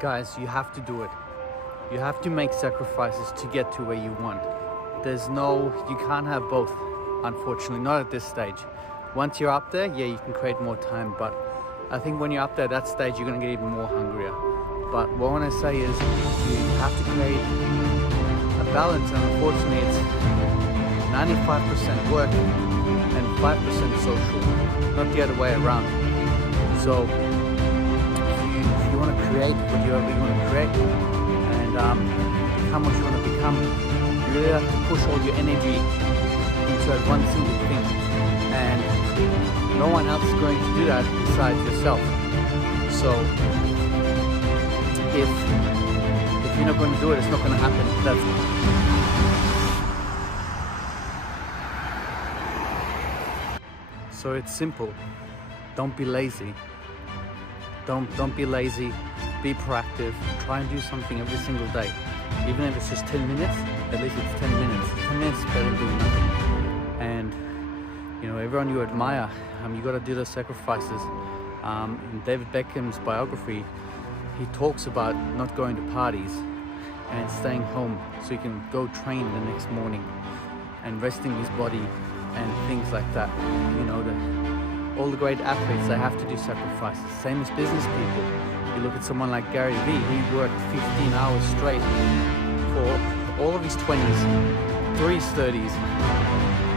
Guys, you have to do it. You have to make sacrifices to get to where you want. You can't have both, unfortunately, not at this stage. Once you're up there, yeah, you can create more time, but I think when you're up there at that stage, you're gonna get even more hungrier. But what I wanna say is you have to create a balance, and unfortunately it's 95% work and 5% social, not the other way around. So if you wanna create whatever you wanna create and become what you wanna become, you really have to push all your energy into that one single thing. And no one else is going to do that besides yourself. So if you're not going to do it, it's not going to happen. So it's simple. Don't be lazy. Don't be lazy. Be proactive. Try and do something every single day. Even if it's just 10 minutes, at least it's 10 minutes. 10 minutes is better than doing nothing. And you know, everyone you admire, you got to do those sacrifices. In David Beckham's biography, he talks about not going to parties and staying home so he can go train the next morning and resting his body and things like that. You know, all the great athletes, they have to do sacrifices. Same as business people. You look at someone like Gary Vee, he worked 15 hours straight for all of his 20s, through his 30s.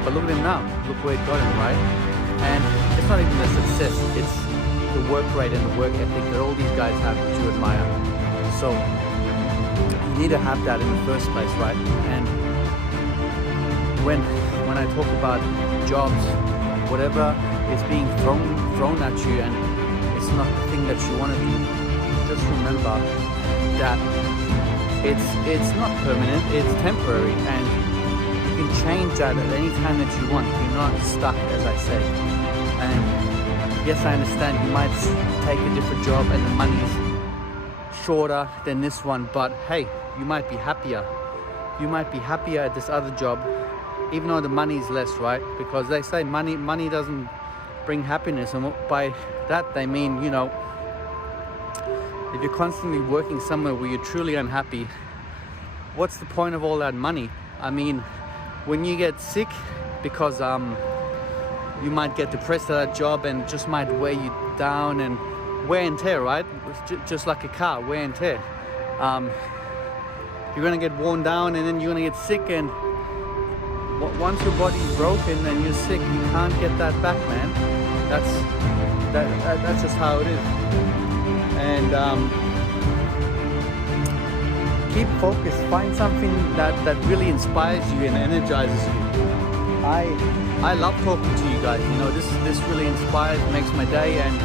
But look at him now, look where it got him, right? And it's not even the success, it's the work rate and the work ethic that all these guys have to admire. So you need to have that in the first place, right? And when I talk about jobs, whatever is being thrown at you and it's not the thing that you want to do, just remember that it's not permanent, it's temporary, and you can change that at any time that you want. You're not stuck, as I say. And yes, I understand you might take a different job and the money's shorter than this one, but hey, you might be happier. You might be happier at this other job, even though the money's less, right? Because they say money doesn't bring happiness, and by that they mean, you know, if you're constantly working somewhere where you're truly unhappy, what's the point of all that money? I mean, when you get sick, because you might get depressed at that job and it just might weigh you down, and wear and tear, right? Just like a car, wear and tear. You're gonna get worn down and then you're gonna get sick, and once your body's broken and you're sick, you can't get that back, man. That's just how it is. And keep focused. Find something that really inspires you and energizes you. I love talking to you guys. You know, this really inspires, makes my day, and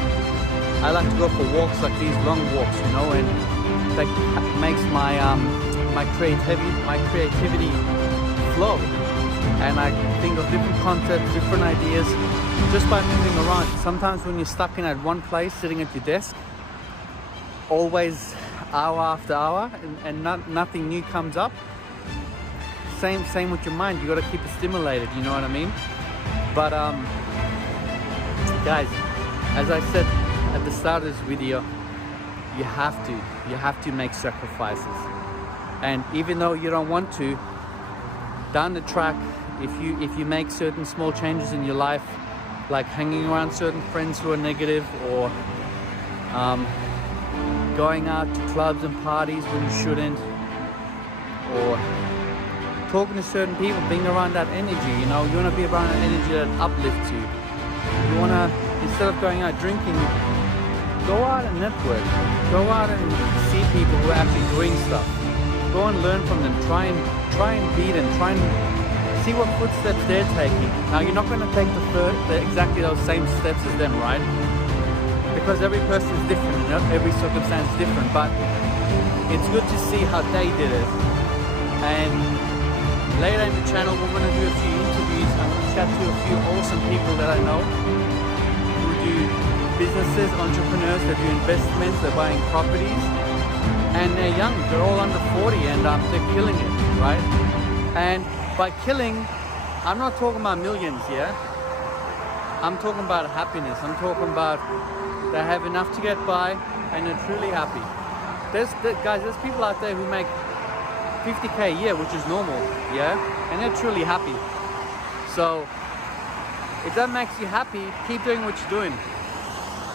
I like to go for walks like these, long walks, you know, and that makes my creativity flow. And I think of different concepts, different ideas, just by moving around. Sometimes when you're stuck in at one place, sitting at your desk, always hour after hour, and nothing new comes up. Same with your mind. You got to keep it stimulated. You know what I mean? But guys, as I said at the start of this video, you have to make sacrifices. And even though you don't want to, down the track, if you make certain small changes in your life, like hanging around certain friends who are negative, or going out to clubs and parties when you shouldn't, or talking to certain people, being around that energy, you know, you want to be around an energy that uplifts you. You want to, instead of going out drinking, go out and network. Go out and see people who are actually doing stuff. Go and learn from them. Try and beat them. Try and see what footsteps they're taking. Now, you're not going to take exactly those same steps as them, right? Because every person is different, you know? Every circumstance is different, but it's good to see how they did it. And later in the channel, we're going to do a few interviews. I'm going to chat to a few awesome people that I know who do businesses, entrepreneurs that do investments, they're buying properties, and they're young, they're all under 40, and they're killing it, right? And by killing, I'm not talking about millions, yeah? I'm talking about happiness. I'm talking about they have enough to get by and they're truly happy. guys, there's people out there who make 50k a year, which is normal, yeah, and they're truly happy. So if that makes you happy, keep doing what you're doing.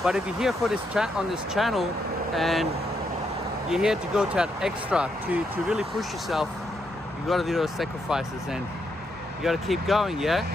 But if you're here for this on this channel and you're here to go to that extra to really push yourself, you got to do those sacrifices and you got to keep going, yeah.